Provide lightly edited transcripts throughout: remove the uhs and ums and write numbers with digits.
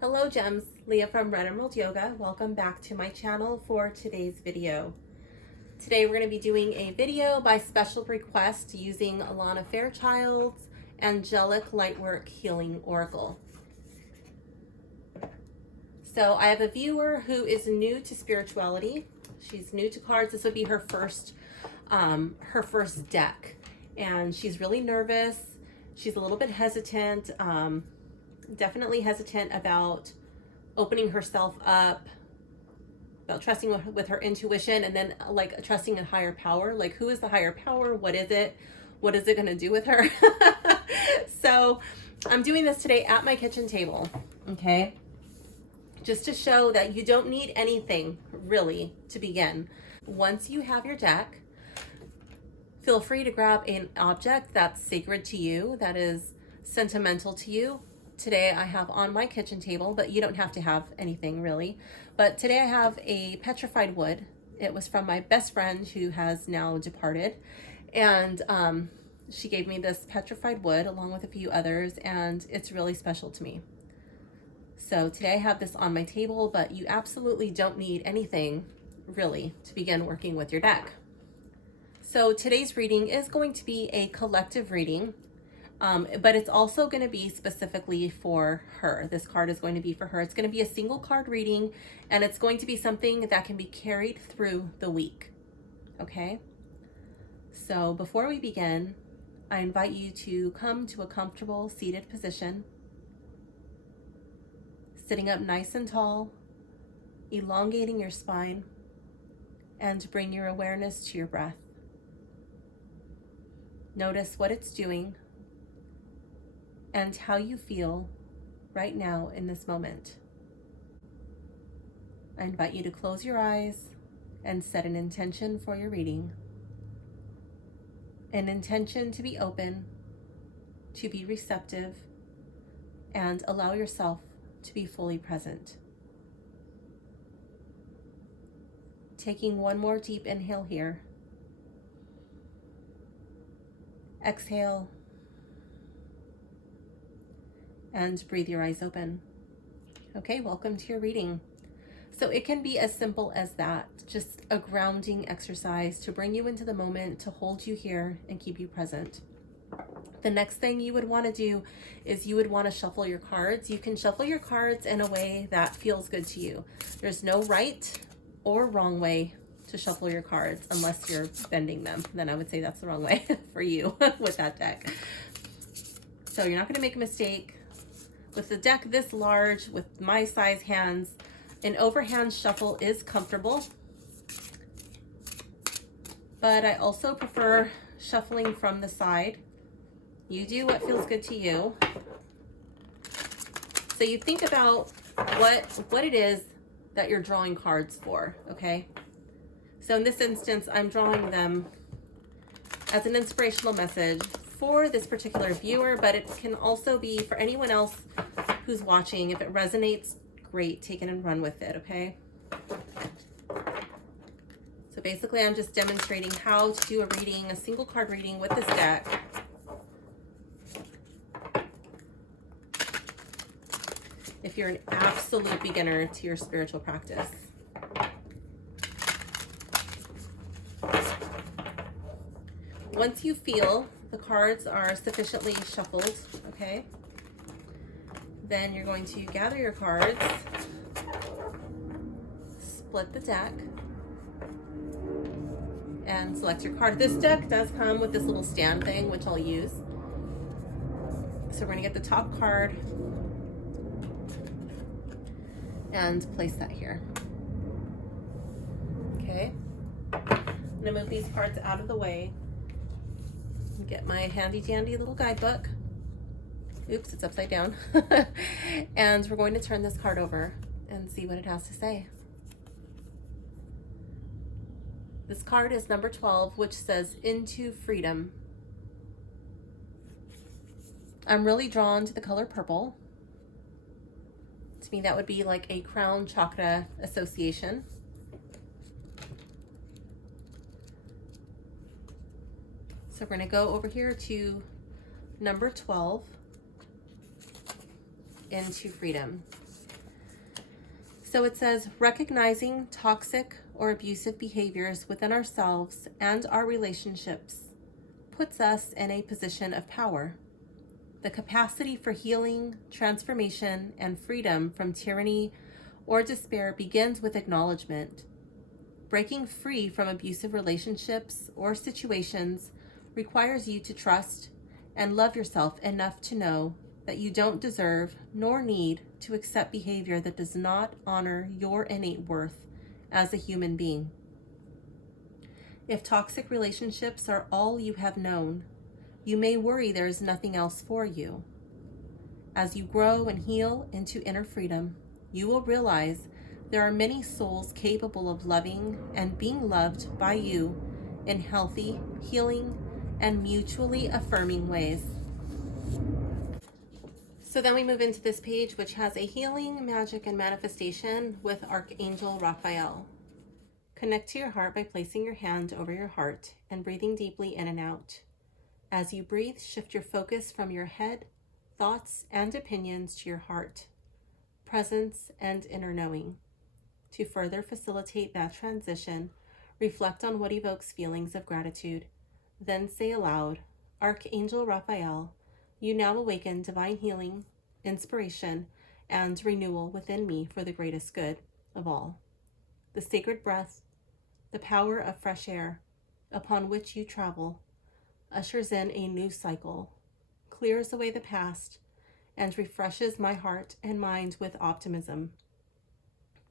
Hello Gems, Leah from Red Emerald Yoga. Welcome back to my channel for today's video. Today we're going to be doing a video by special request using Alana Fairchild's Angelic Lightwork Healing Oracle. So I have a viewer who is new to spirituality. She's new to cards. This would be her first deck, and she's really nervous. She's a little bit hesitant. Definitely hesitant about opening herself up, about trusting with her intuition, and then like trusting in higher power. Like, who is the higher power? What is it? What is it going to do with her? So I'm doing this today at my kitchen table, okay? Just to show that you don't need anything really to begin. Once you have your deck, feel free to grab an object that's sacred to you, that is sentimental to you. Today I have on my kitchen table, but you don't have to have anything really. But today I have a petrified wood. It was from my best friend who has now departed. And she gave me this petrified wood along with a few others, and it's really special to me. So today I have this on my table, but you absolutely don't need anything really to begin working with your deck. So today's reading is going to be a collective reading. But it's also going to be specifically for her. This card is going to be for her. It's going to be a single card reading, and it's going to be something that can be carried through the week. Okay? So before we begin, I invite you to come to a comfortable seated position, sitting up nice and tall, elongating your spine, and bring your awareness to your breath. Notice what it's doing and how you feel right now in this moment. I invite you to close your eyes and set an intention for your reading. An intention to be open, to be receptive, and allow yourself to be fully present. Taking one more deep inhale here. Exhale. And breathe your eyes open. Okay, welcome to your reading. So it can be as simple as that, just a grounding exercise to bring you into the moment, to hold you here and keep you present. The next thing you would want to do is you would want to shuffle your cards. You can shuffle your cards in a way that feels good to you. There's no right or wrong way to shuffle your cards unless you're bending them. Then I would say that's the wrong way for you with that deck. So you're not going to make a mistake. With the deck this large, with my size hands, an overhand shuffle is comfortable. But I also prefer shuffling from the side. You do what feels good to you. So you think about what it is that you're drawing cards for, okay? So in this instance, I'm drawing them as an inspirational message for this particular viewer, but it can also be for anyone else who's watching. If it resonates, great, take it and run with it, okay? So basically I'm just demonstrating how to do a reading, a single card reading with this deck. If you're an absolute beginner to your spiritual practice. Once you feel the cards are sufficiently shuffled, okay, then you're going to gather your cards, split the deck, and select your card. This deck does come with this little stand thing, which I'll use. So we're going to get the top card and place that here. Okay. I'm going to move these cards out of the way. Get my handy dandy little guidebook. Oops, it's upside down. And we're going to turn this card over and see what it has to say. This card is number 12, which says Into Freedom. I'm really drawn to the color purple. To me, that would be like a crown chakra association. So we're going to go over here to number 12, Into Freedom. So it says, recognizing toxic or abusive behaviors within ourselves and our relationships puts us in a position of power. The capacity for healing, transformation, and freedom from tyranny or despair begins with acknowledgement. Breaking free from abusive relationships or situations requires you to trust and love yourself enough to know that you don't deserve nor need to accept behavior that does not honor your innate worth as a human being. If toxic relationships are all you have known, you may worry there is nothing else for you. As you grow and heal into inner freedom, you will realize there are many souls capable of loving and being loved by you in healthy, healing, and mutually affirming ways. So then we move into this page, which has a healing, magic, and manifestation with Archangel Raphael. Connect to your heart by placing your hand over your heart and breathing deeply in and out. As you breathe, shift your focus from your head, thoughts, and opinions to your heart, presence, and inner knowing. To further facilitate that transition, reflect on what evokes feelings of gratitude. Then say aloud, Archangel Raphael, you now awaken divine healing, inspiration, and renewal within me for the greatest good of all. The sacred breath, the power of fresh air upon which you travel, ushers in a new cycle, clears away the past, and refreshes my heart and mind with optimism.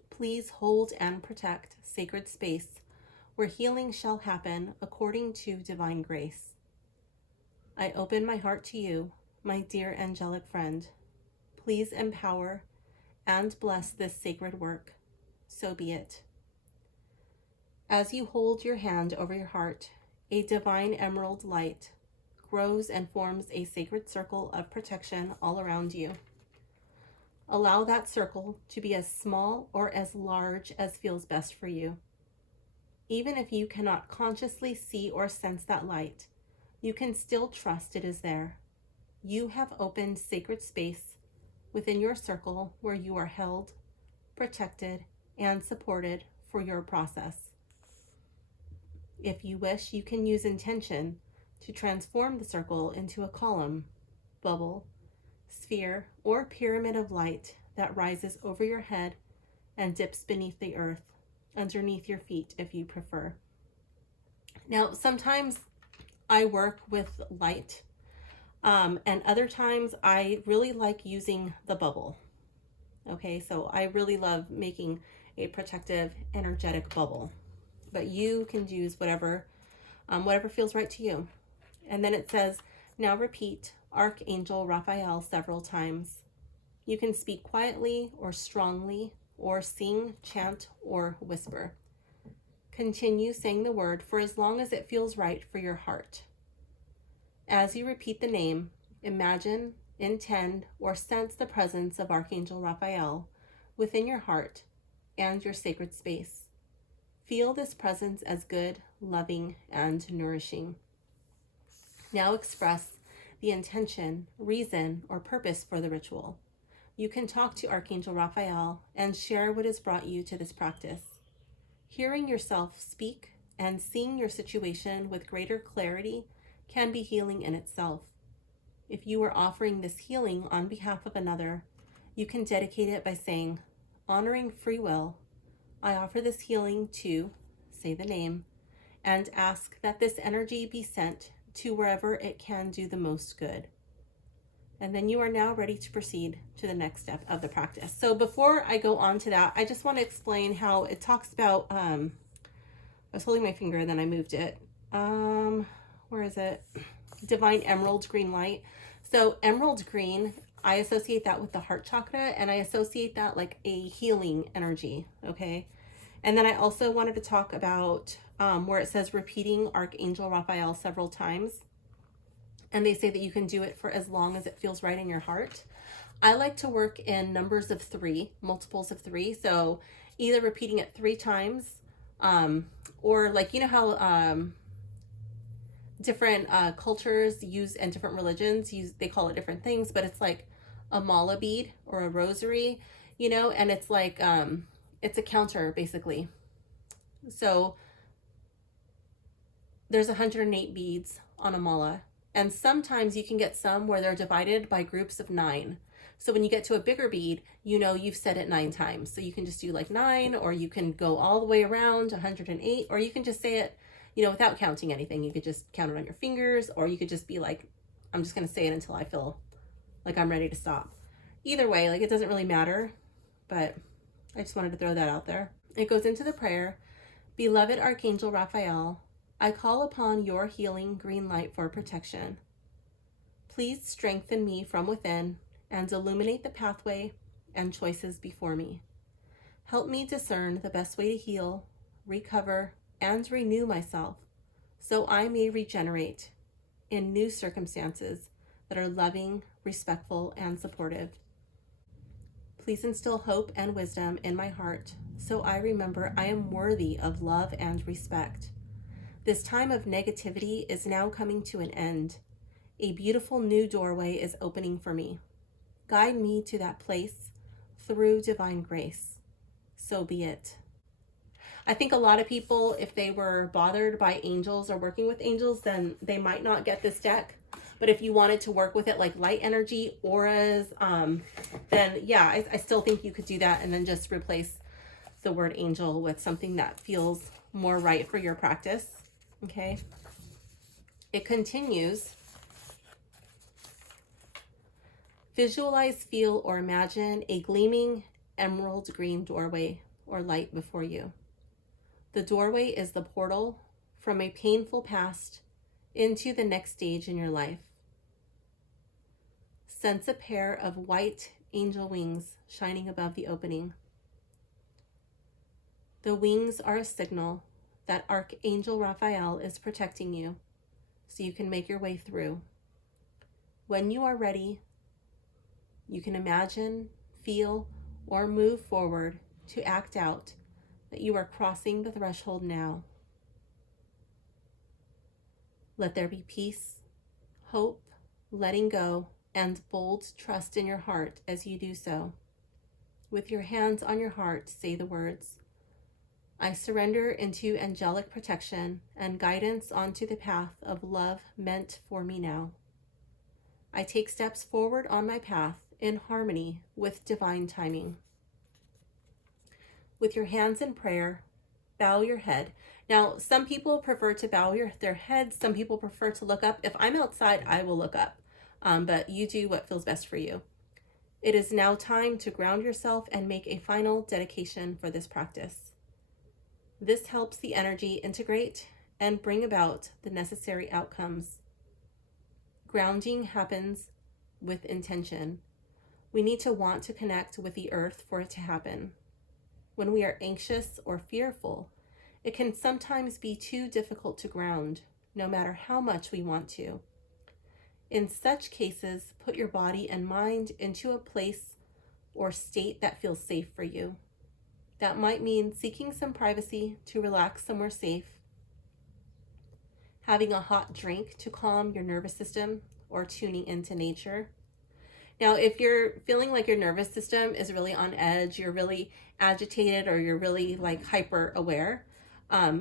Please hold and protect sacred space where healing shall happen according to divine grace. I open my heart to you, my dear angelic friend. Please empower and bless this sacred work. So be it. As you hold your hand over your heart, a divine emerald light grows and forms a sacred circle of protection all around you. Allow that circle to be as small or as large as feels best for you. Even if you cannot consciously see or sense that light, you can still trust it is there. You have opened sacred space within your circle where you are held, protected, and supported for your process. If you wish, you can use intention to transform the circle into a column, bubble, sphere, or pyramid of light that rises over your head and dips beneath the earth, underneath your feet if you prefer. Now, sometimes I work with light, and other times I really like using the bubble. Okay, so I really love making a protective, energetic bubble, but you can use whatever feels right to you. And then it says, now repeat Archangel Raphael several times. You can speak quietly or strongly, or sing, chant, or whisper. Continue saying the word for as long as it feels right for your heart. As you repeat the name, imagine, intend, or sense the presence of Archangel Raphael within your heart and your sacred space. Feel this presence as good, loving, and nourishing. Now express the intention, reason, or purpose for the ritual. You can talk to Archangel Raphael and share what has brought you to this practice. Hearing yourself speak and seeing your situation with greater clarity can be healing in itself. If you are offering this healing on behalf of another, you can dedicate it by saying, honoring free will, I offer this healing to, say the name, and ask that this energy be sent to wherever it can do the most good. And then you are now ready to proceed to the next step of the practice. So before I go on to that, I just want to explain how it talks about, I was holding my finger and then I moved it. Where is it? Divine emerald green light. So emerald green, I associate that with the heart chakra, and I associate that like a healing energy, okay? And then I also wanted to talk about where it says repeating Archangel Raphael several times. And they say that you can do it for as long as it feels right in your heart. I like to work in numbers of 3, multiples of 3. So either repeating it 3 times, or like, you know how different cultures use, and different religions use, they call it different things, but it's like a mala bead or a rosary. you know, and it's like, it's a counter basically. So there's 108 beads on a mala, and sometimes you can get some where they're divided by groups of 9. So when you get to a bigger bead, you know you've said it 9 times. So you can just do like 9, or you can go all the way around 108, or you can just say it, you know, without counting anything. You could just count it on your fingers, or you could just be like, I'm just going to say it until I feel like I'm ready to stop. Either way, like, it doesn't really matter, but I just wanted to throw that out there. It goes into the prayer. Beloved Archangel Raphael, I call upon your healing green light for protection. Please strengthen me from within and illuminate the pathway and choices before me. Help me discern the best way to heal, recover, and renew myself so I may regenerate in new circumstances that are loving, respectful, and supportive. Please instill hope and wisdom in my heart so I remember I am worthy of love and respect. This time of negativity is now coming to an end. A beautiful new doorway is opening for me. Guide me to that place through divine grace. So be it. I think a lot of people, if they were bothered by angels or working with angels, then they might not get this deck. But if you wanted to work with it like light energy, auras, then yeah, I still think you could do that, and then just replace the word angel with something that feels more right for your practice. Okay. It continues. Visualize, feel, or imagine a gleaming emerald green doorway or light before you. The doorway is the portal from a painful past into the next stage in your life. Sense a pair of white angel wings shining above the opening. The wings are a signal that Archangel Raphael is protecting you so you can make your way through. When you are ready, you can imagine, feel, or move forward to act out that you are crossing the threshold now. Let there be peace, hope, letting go, and bold trust in your heart as you do so. With your hands on your heart, say the words, I surrender into angelic protection and guidance onto the path of love meant for me now. I take steps forward on my path in harmony with divine timing. With your hands in prayer, bow your head. Now, some people prefer to bow their heads. Some people prefer to look up. If I'm outside, I will look up. But you do what feels best for you. It is now time to ground yourself and make a final dedication for this practice. This helps the energy integrate and bring about the necessary outcomes. Grounding happens with intention. We need to want to connect with the earth for it to happen. When we are anxious or fearful, it can sometimes be too difficult to ground, no matter how much we want to. In such cases, put your body and mind into a place or state that feels safe for you. That might mean seeking some privacy to relax somewhere safe, having a hot drink to calm your nervous system, or tuning into nature. Now, if you're feeling like your nervous system is really on edge, you're really agitated, or you're really like hyper aware,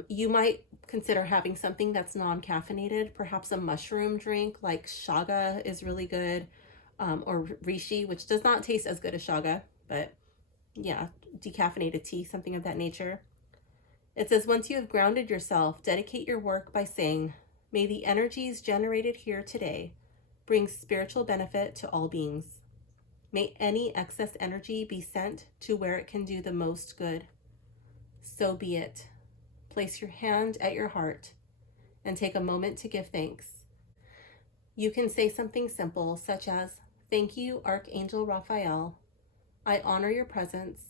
you might consider having something that's non-caffeinated, perhaps a mushroom drink like shaga is really good, or reishi, which does not taste as good as shaga, but yeah, decaffeinated tea, something of that nature. It says, once you have grounded yourself, dedicate your work by saying, may the energies generated here today bring spiritual benefit to all beings. May any excess energy be sent to where it can do the most good. So be it. Place your hand at your heart and take a moment to give thanks. You can say something simple such as, thank you, Archangel Raphael. I honor your presence,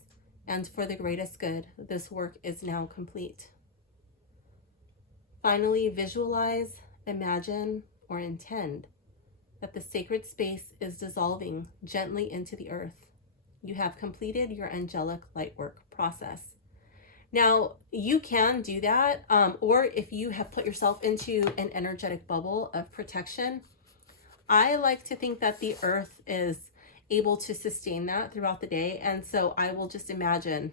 and for the greatest good, this work is now complete. Finally, visualize, imagine, or intend that the sacred space is dissolving gently into the earth. You have completed your angelic lightwork process. Now, you can do that, or if you have put yourself into an energetic bubble of protection, I like to think that the earth is able to sustain that throughout the day. And so I will just imagine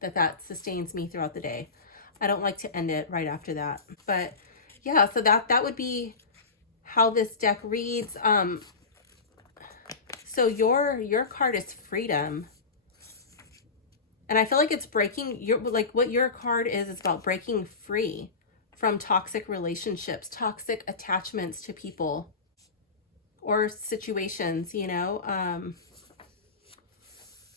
that that sustains me throughout the day. I don't like to end it right after that. But yeah, so that would be how this deck reads. So your card is freedom. And I feel like it's breaking what your card is about breaking free from toxic relationships, toxic attachments to people or situations, you know,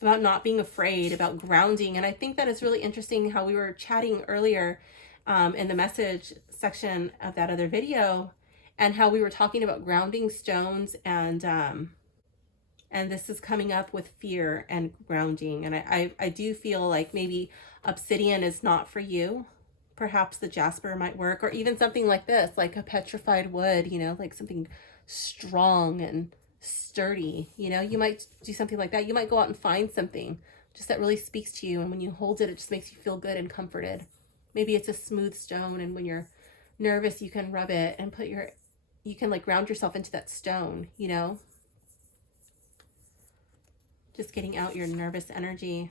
about not being afraid, about grounding. And I think that is really interesting how we were chatting earlier in the message section of that other video, and how we were talking about grounding stones, and this is coming up with fear and grounding. And I do feel like maybe obsidian is not for you. Perhaps the jasper might work, or even something like this, like a petrified wood, you know, like something strong and sturdy. You know, you might do something like that. You might go out and find something just that really speaks to you, and when you hold it, it just makes you feel good and comforted. Maybe it's a smooth stone, and when you're nervous, you can rub it and you can like ground yourself into that stone, you know, just getting out your nervous energy.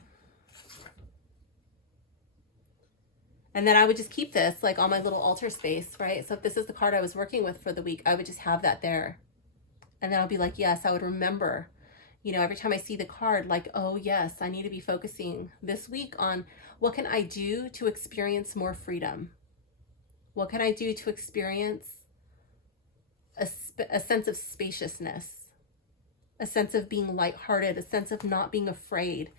And then I would just keep this like on my little altar space, right? So if this is the card I was working with for the week, I would just have that there. And then I'll be like, yes, I would remember, you know, every time I see the card, like, oh yes, I need to be focusing this week on what can I do to experience more freedom? What can I do to experience a sense of spaciousness, a sense of being lighthearted, a sense of not being afraid,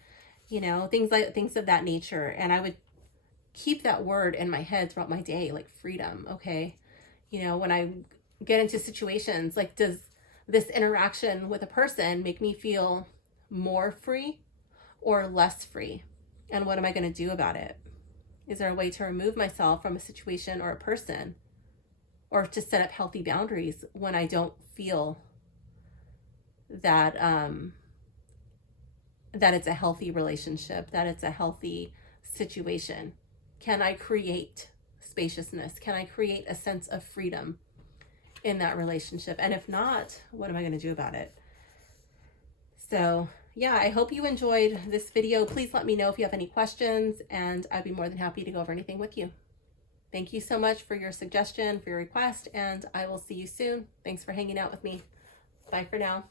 you know, things of that nature. And I would keep that word in my head throughout my day, like freedom. Okay. You know, when I get into situations, like, does this interaction with a person make me feel more free or less free? And what am I going to do about it? Is there a way to remove myself from a situation or a person, or to set up healthy boundaries when I don't feel that that it's a healthy relationship, that it's a healthy situation? Can I create spaciousness? Can I create a sense of freedom in that relationship? And if not, what am I going to do about it? So yeah, I hope you enjoyed this video. Please let me know if you have any questions, and I'd be more than happy to go over anything with you. Thank you so much for your suggestion, for your request, and I will see you soon. Thanks for hanging out with me. Bye for now.